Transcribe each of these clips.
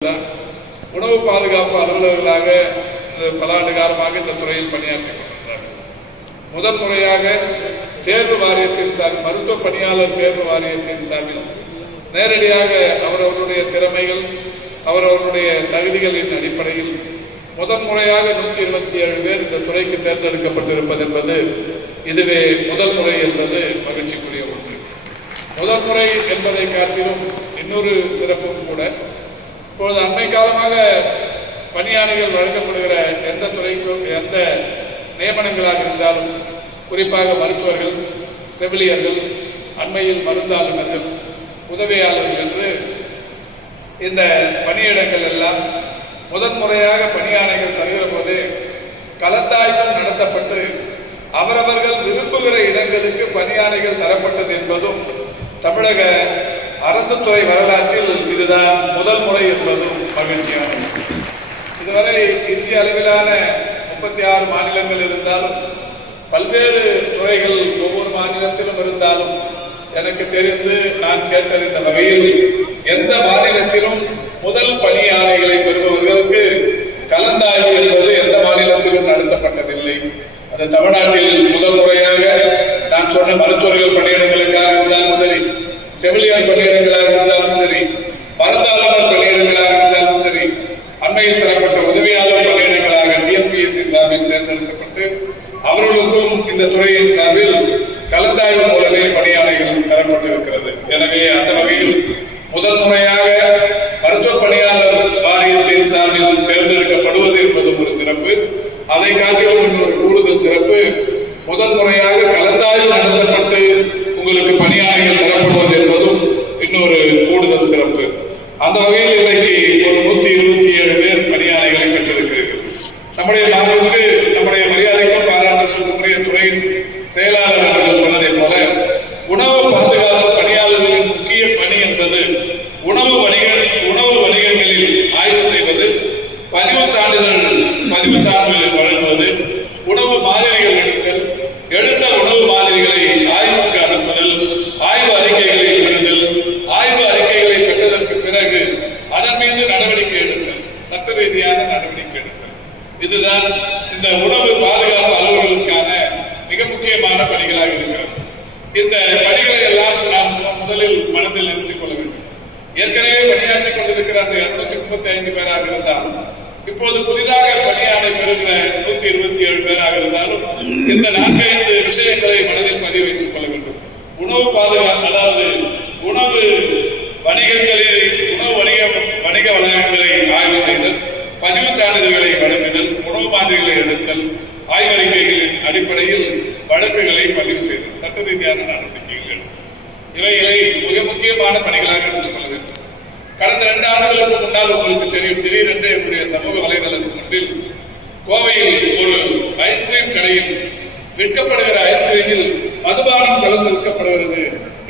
உணவு பாதுகாப்பு அலுவலர்களாக பல ஆண்டு காலமாக இந்த துறையில் பணியாற்றிக் கொண்டிருக்கிறார்கள். முதல் முறையாக தேர்வு வாரியத்தின் சார்பில், மருத்துவ பணியாளர் தேர்வு வாரியத்தின் சார்பில் நேரடியாக அவரவர்களுடைய திறமைகள், அவரவர்களுடைய தகுதிகளின் அடிப்படையில் முதல் முறையாக 127 பேர் இந்த துறைக்கு தேர்ந்தெடுக்கப்பட்டிருப்பது என்பது இதுவே முதல் முறை என்பது மகிழ்ச்சிக்குரிய ஒன்று. முதல் முறை என்பதை காட்டிலும் இன்னொரு சிறப்பும் கூட, இப்பொழுது அண்மை காலமாக பணியாணைகள் வழங்கப்படுகிற எந்த துறைக்கும் எந்த நியமனங்களாக இருந்தாலும், குறிப்பாக மருத்துவர்கள், செவிலியர்கள், அண்மையில் மருந்தாளுநர்கள், உதவியாளர்கள் என்று இந்த பணியிடங்கள் எல்லாம் முதன் முறையாக பணியாணைகள் தருகிற போது கலந்தாய்வும் நடத்தப்பட்டு அவரவர்கள் விரும்புகிற இடங்களுக்கு பணியாணைகள் தரப்பட்டது என்பதும் தமிழக அரசு துறை வரலாற்றில் இதுதான் முதல் முறை என்பதும் மகிழ்ச்சியானது. இதுவரை இந்திய அளவிலான 36 மாநிலங்கள் இருந்தாலும், பல்வேறு துறைகள் ஒவ்வொரு மாநிலத்திலும் இருந்தாலும், எனக்கு தெரிந்து நான் கேட்டறிந்த வகையில் எந்த மாநிலத்திலும் முதல் பணி ஆணைகளை பெறுபவர்களுக்கு கலந்தாய்வு என்பது எந்த மாநிலத்திலும் நடத்தப்பட்டதில்லை. அது தமிழ்நாட்டில் முதல் முறையாக நான் சொன்ன மருத்துவர்கள் பணியிடங்களுக்காக இருந்தாலும் சரி, செவிலியர் பணியிடங்களாக இருந்தாலும் சரி, மருந்தாளர் பணியிடங்களாக இருந்தாலும் சரி, அண்மையில் தரப்பட்ட உதவியாளர் பணியிடங்களாக டிஎன்பிஎஸ்சி சார்பில் தேர்ந்தெடுக்கப்பட்டு அவர்களுக்கும் இந்த துறையின் சார்பில் கலந்தாய்வு மூலமே பணியாணைகள் தரப்பட்டிருக்கிறது. எனவே அந்த வகையில் முதல் முறையாக மருத்துவ பணியாளர் வாரியத்தின் சார்பில் தேர்ந்தெடுக்கப்படுவது என்பதும் ஒரு சிறப்பு. அதை காட்டிலும் இன்னொரு கூடுதல் சிறப்பு, முதல் முறையாக கலந்தாய்வு நடத்தப்பட்டு உங்களுக்கு பணியாணைகள் தரப்படுவது என்பதும் இன்னொரு கூடுதல் சிறப்பு. அந்த வகையில் இன்றைக்கு ஒரு 127 பேர் பணியாணைகளை பெற்றிருக்கிறது. நம்முடைய மரியாதைக்கும் பாராட்டுதலுக்குரிய துறையின் செயலாளர் அவர்கள் சொன்னதை போல, உணவு பாதுகாப்பு பணியாளர்களின் முக்கிய பணி என்பது உணவு வணிகங்களில் ஆய்வு செய்வது, பதிவு சான்று வழங்குவது, உணவு மாதிரிகள் எடுத்த உணவு மாதிரிகளை ஆய்வுக்கு அனுப்புதல், ஆய்வு அறிக்கைகளை பெறுதல், ஆய்வு அறிக்கைகளை பெற்றதற்கு பிறகு அதன் மீது நடவடிக்கை எடுத்தல், சட்ட ரீதியான நடவடிக்கை எடுத்தல். இதுதான் இந்த உணவு பாதுகாப்பு அலுவலர்களுக்கான மிக முக்கியமான பணிகளாக இருக்கிறது. இந்த பணிகளை எல்லாம் நாம் முதலில் மனதில் நிறுத்திக் கொள்ள வேண்டும். ஏற்கனவே பணியாற்றிக் கொண்டிருக்கிற அந்த 235 பேராக இருந்தாலும், இப்போது புதிதாக பணியாணை பெறுகிற 127 பேராக இருந்தாலும், இந்த 4-5 விஷயங்களை மனதில் பதிவு வைத்துக் கொள்ள வேண்டும். உணவு பாதுகாப்பு, அதாவது உணவு வணிக வளாகங்களை ஆய்வு செய்தல், பதிவு சான்றிதழ்களை வழங்குதல், உணவு மாதிரிகளை எடுத்தல், ஆய்வறிக்கைகளின் அடிப்படையில் வழக்குகளை பதிவு செய்தல், சட்ட ரீதியான நடவடிக்கைகள் எடுத்தல், இவைகளை மிக முக்கியமான பணிகளாக எடுத்துக்கொள்ள வேண்டும். கடந்த 2 ஆண்டுகளுக்கு முன்னால் உங்களுக்கு தெரியும், திடீரென்று என்னுடைய சமூக வலைதளத்தின் ஒன்றில் கோவையில் ஒரு ஐஸ்கிரீம் கடையில் விற்கப்படுகிற ஐஸ்கிரீமில் மதுபானம் கலந்து விற்கப்படுகிறது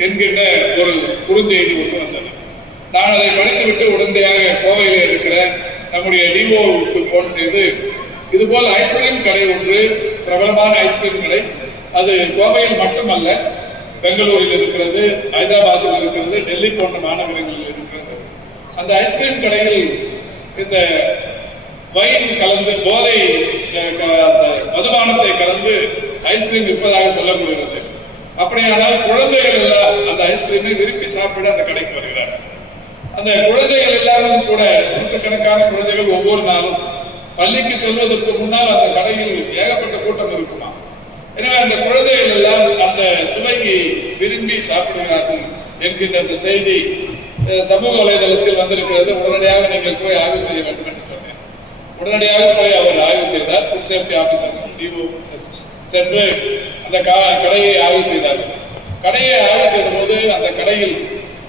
என்கின்ற ஒரு குறுஞ்செய்தி ஒன்று வந்தது. நான் அதை படித்துவிட்டு உடனடியாக கோவையில் இருக்கிற நம்முடைய டிஓவுக்கு போன் செய்து, இதுபோல் ஐஸ்கிரீம் கடை ஒன்று, பிரபலமான ஐஸ்கிரீம் கடை, அது கோவையில் மட்டுமல்ல, பெங்களூரில் இருக்கிறது, ஹைதராபாத்தில் இருக்கிறது, டெல்லி போன்ற மாநகரங்களில் இருக்கிறது. அந்த ஐஸ்கிரீம் கடையில் இந்த வைன் கலந்து, போதை மதுபானத்தை கலந்து ஐஸ்கிரீம் விற்பதாக சொல்லப்படுகிறது. அப்படியானால் குழந்தைகள் எல்லாம் அந்த ஐஸ்கிரீமை விரும்பி சாப்பிட அந்த கடைக்கு வருகிறார்கள். அந்த குழந்தைகள் எல்லாரும் கூட, நூற்றுக்கணக்கான குழந்தைகள் ஒவ்வொரு நாளும் பள்ளிக்கு செல்வதற்கு முன்னால் அந்த கடையில் ஏகப்பட்ட கூட்டம் இருக்குமா. எனவே அந்த குழந்தைகள் எல்லாம் அந்த சுவையை விரும்பி சாப்பிடுகிறார்கள் என்கின்ற அந்த செய்தி சமூக வலைதளத்தில் வந்திருக்கிறது. உடனடியாக நீங்கள் போய் ஆய்வு செய்ய வேண்டும் என்று சொன்னேன். உடனடியாக போய் அவர் ஆய்வு செய்தார். ஃபுட் சேஃப்டி ஆபீசர் டிஓ சென்று அந்த கடையை ஆய்வு செய்தார்கள். கடையை ஆய்வு செய்த போது அந்த கடையில்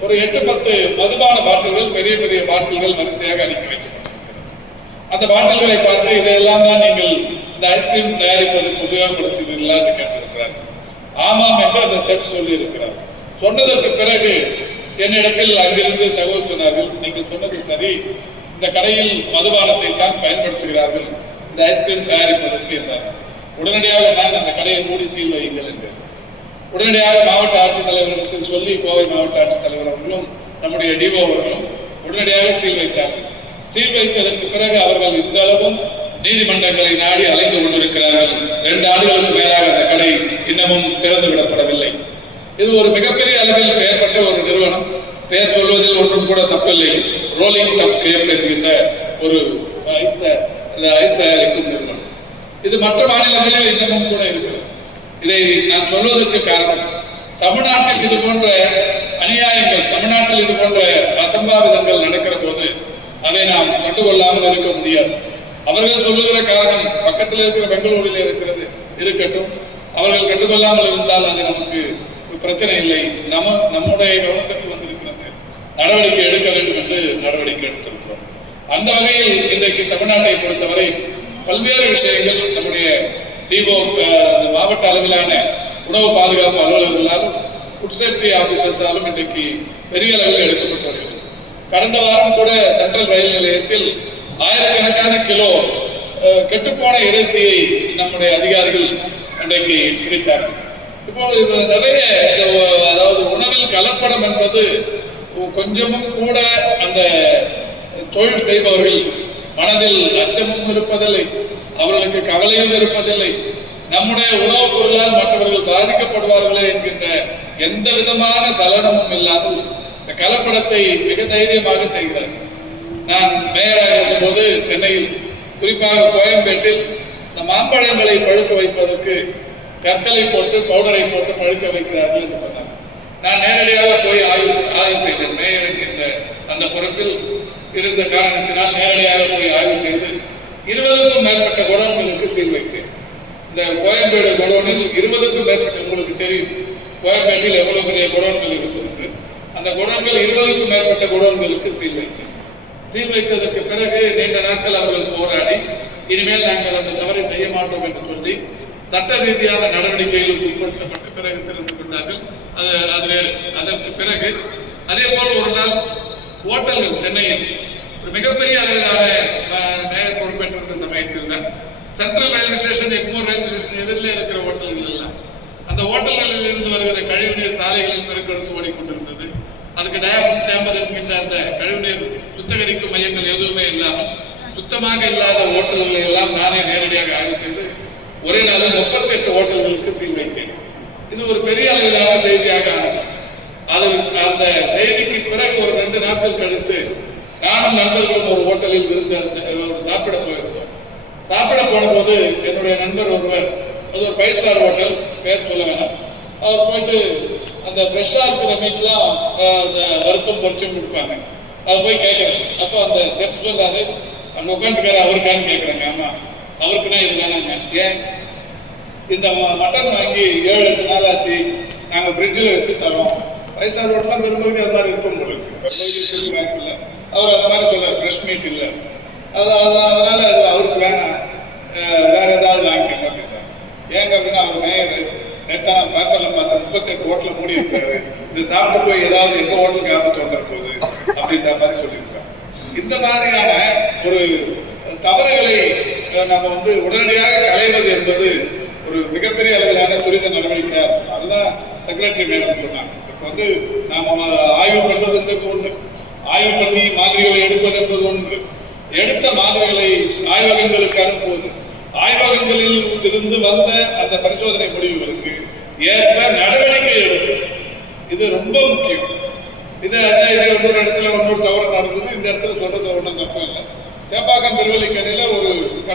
ஒரு 8-10 மதுபான பாட்டில்கள், பெரிய பெரிய பாட்டில்கள் வரிசையாக அடுக்கி வைக்கப்பட்டிருக்கிறது. அந்த பாட்டில்களை பார்த்து, இதையெல்லாம் தான் நீங்கள் இந்த ஐஸ்கிரீம் தயாரிப்பதற்கு உபயோகப்படுத்துவீர்களா என்று கேட்டிருக்கிறார். ஆமாம் என்று அந்த செஃப் சொல்லி இருக்கிறார். சொன்னதற்கு பிறகு என்னிடத்தில் அங்கிருந்து தகவல் சொன்னார்கள், நீங்கள் சொன்னது சரி, இந்த கடையில் மதுபானத்தை தான் பயன்படுத்துகிறார்கள் இந்த ஐஸ்கிரீம் தயாரிப்பதற்கு என்றார். உடனடியாக நான் அந்த கடையை மூடி சீல் வையுங்கள் என்றேன். உடனடியாக மாவட்ட ஆட்சித்தலைவரிடத்தில் சொல்லி கோவை மாவட்ட ஆட்சித்தலைவர் அவர்களும் நம்முடைய டிஓ அவர்களும் உடனடியாக சீல் வைத்தார்கள். சீல் வைத்ததற்கு பிறகு அவர்கள் இன்றளவும் நீதிமன்றங்களை நாடி அலைந்து கொண்டிருக்கிறார்கள். 2 ஆண்டுகளுக்கு மேலாக அந்த கடை இன்னமும் திறந்து விடப்படவில்லை. இது ஒரு மிகப்பெரிய அளவில் பெயர் பெற்ற ஒரு நிறுவனம். பெயர் சொல்வதில் ஒன்றும் கூட தப்பில்லை. ரோலிங் டஃப் கேஃப் என்கின்ற ஒரு ஐஸ் தயாரிக்கும் நிறுவனம். இது மற்ற மாநிலங்களில் இன்னமும் கூட இருக்கிறது. இதை நான் சொல்வதற்கு காரணம், தமிழ்நாட்டில் இது போன்ற அநியாயங்கள், தமிழ்நாட்டில் இது போன்ற அசம்பாவிதங்கள் நடக்கிற போது அதை நாம் கண்டுகொள்ளாமல் இருக்க முடியாது. அவர்கள் சொல்லுகிற காரணம் பக்கத்தில் இருக்கிற பெங்களூரில் இருக்கிறது, இருக்கட்டும். அவர்கள் கண்டுகொள்ளாமல் இருந்தால் அது நமக்கு பிரச்சனை இல்லை. நம்முடைய கவனத்துக்கு வந்திருக்கிறது, நடவடிக்கை எடுக்க வேண்டும் என்று நடவடிக்கை எடுத்திருக்கிறோம். அந்த வகையில் இன்றைக்கு தமிழ்நாட்டை பொறுத்தவரை பல்வேறு விஷயங்கள் நம்முடைய டிஓ மாவட்ட அளவிலான உணவு பாதுகாப்பு அலுவலர்களாலும் ஃபுட் சேஃப்டி ஆபீசர்ஸாலும் இன்றைக்கு பெரிய அளவில் எடுக்கப்பட்டு வருகிறது. கடந்த வாரம் கூட சென்ட்ரல் ரயில் நிலையத்தில் ஆயிரக்கணக்கான கிலோ கெட்டுப்போன இறைச்சியை நம்முடைய அதிகாரிகள் இன்றைக்கு பிடித்தார்கள். இப்போ நிறைய அதாவது உணவில் கலப்படம் என்பது கொஞ்சமும் கூட அந்த தொழில் செய்பவர்கள் மனதில் அச்சமும் இருப்பதில்லை, அவர்களுக்கு கவலையும் இருப்பதில்லை. நம்முடைய உணவுப் பொருளால் மற்றவர்கள் பாதிக்கப்படுவார்களே என்கின்ற எந்த விதமான சலனமும் இல்லாமல் இந்த கலப்படத்தை மிக தைரியமாக செய்கிறார். நான் மேயராக இருந்தபோது சென்னையில், குறிப்பாக கோயம்பேட்டில், இந்த மாம்பழங்களை பழுக்க வைப்பதற்கு கற்களை போட்டு பவுடரை போட்டு பழுக்க வைக்கிறார்கள் என்று சொன்னார். நான் நேரடியாக போய் ஆய்வு செய்தேன். மேயர் என்கின்ற அந்த பொறுப்பில் இருந்த காரணத்தினால் நேரடியாக போய் ஆய்வு செய்து 20க்கும் மேற்பட்ட குடோன்களுக்கு சீல் வைத்தேன். இந்த கோயம்பேடு குடோனில் 20க்கும் மேற்பட்ட, உங்களுக்கு தெரியும் கோயம்பேட்டில் எவ்வளவு பெரிய குடோன்கள் இருக்கிறது. அந்த குடோன்கள் 20க்கும் மேற்பட்ட குடோன்களுக்கு சீல் வைத்தேன். சீல் வைத்ததற்கு பிறகு நீண்ட நாட்கள் அவர்கள் போராடி இனிமேல் நாங்கள் அந்த தவறை செய்ய மாட்டோம் என்று சொல்லி சட்ட ரீதியான நடவடிக்கைகளுக்கு உட்படுத்தப்பட்ட பிறகு திறந்து கொண்டார்கள். அது வேறு. அதற்கு பிறகு அதே போல் ஒரு நாள் ஹோட்டல்கள், சென்னையில் ஒரு மிகப்பெரிய அளவிலான மேயர் பொறுப்பேற்றிருந்த சமயத்தில் தான் central railway station, Egmore railway station எதிரில் இருக்கிற ஹோட்டல்கள் எல்லாம் அந்த ஹோட்டல்களில் இருந்து வருகிற கழிவுநீர் சாலைகளில் பெருக்கெடுத்து ஓடிக்கொண்டிருந்தது. அதுக்கு டயாபிக் சேம்பர் என்கின்ற அந்த கழிவுநீர் சுத்திகரிக்கும் மையங்கள் எதுவுமே இல்லாமல் சுத்தமாக இல்லாத ஹோட்டல்களை எல்லாம் நானே நேரடியாக ஆய்வு செய்து ஒரே நாளில் 38 ஹோட்டல்களுக்கு சீல் வைத்தேன். இது ஒரு பெரிய அளவிலான செய்தியாக ஆனது. அந்த செய்திக்கு பிறகு ஒரு 2 நாட்கள் கழித்து நானும் நண்பர்களும் ஒரு ஹோட்டலில் சாப்பிட போயிருந்தோம். சாப்பிட போன போது என்னுடைய நண்பர் ஒருவர், அது ஒரு 5 ஸ்டார் ஹோட்டல், பேர் சொல்ல வேணாம், அவர் போயிட்டு அந்த ஃப்ரெஷ்ஷாக இருக்கிற மீட்லாம் அந்த வருத்தம் பொரிச்சும் கொடுப்பாங்க. அதை போய் கேட்குறேன். அப்போ அந்த செஃப் சொல்லாரு, அங்கே உட்காந்துக்காரு, அவருக்கான்னு கேட்குறாங்க. ஆமாம், அவருக்குன்னா இது வேணாங்க. ஏன், இந்த மட்டன் வாங்கி 7-8 நாள் ஆச்சு, நாங்கள் ஃப்ரிட்ஜில் வச்சு தரோம். 5 ஸ்டார் ஹோட்டலாம் பெரும்பகுதி அது மாதிரி இருக்கும் உங்களுக்கு, வாய்ப்பு இல்லை. அவர் அது மாதிரி சொல்றாரு, ஃப்ரெஷ் மீட் இல்லை, அதனால அது அவருக்கு வேணாம், வேற ஏதாவது வாங்கிக்கணும் அப்படின்றாங்க. ஏங்க அப்படின்னா, அவர் மேயர் நேற்று நான் பேப்பரில் பார்த்த 38 ஹோட்டலில் மூடி இருக்கிறாரு, இந்த சாப்பிட்டு போய் ஏதாவது எந்த ஹோட்டலுக்கு ஆபத்து வந்துட போகுது அப்படின்ற மாதிரி சொல்லியிருக்காங்க. இந்த மாதிரியான ஒரு தவறுகளை நம்ம உடனடியாக களைவது என்பது ஒரு மிகப்பெரிய அளவிலான துரித நடவடிக்கையாக இருக்கும். அதுதான் செக்ரட்டரி மேடம் சொன்னாங்க. இப்போ நாம ஆய்வு பண்ணுறதுங்கிறது ஒன்று, ஆய்வு பண்ணி மாதிரிகளை எடுப்பது என்பது ஒன்று, எடுத்த மாதிரிகளை ஆய்வகங்களுக்கு அனுப்புவது, ஆய்வகங்களில் இருந்து வந்த அந்த பரிசோதனை முடிவுகளுக்கு ஏற்ப நடவடிக்கை எடுக்கும். இது ரொம்ப முக்கியம். இது இன்னொரு இடத்துல இன்னொரு தவறு நடந்தது, இந்த இடத்துல சொல்றது ஒன்றும் தப்பு இல்லை. சேப்பாக்கம் திருவல்லிக்கேணியில் ஒரு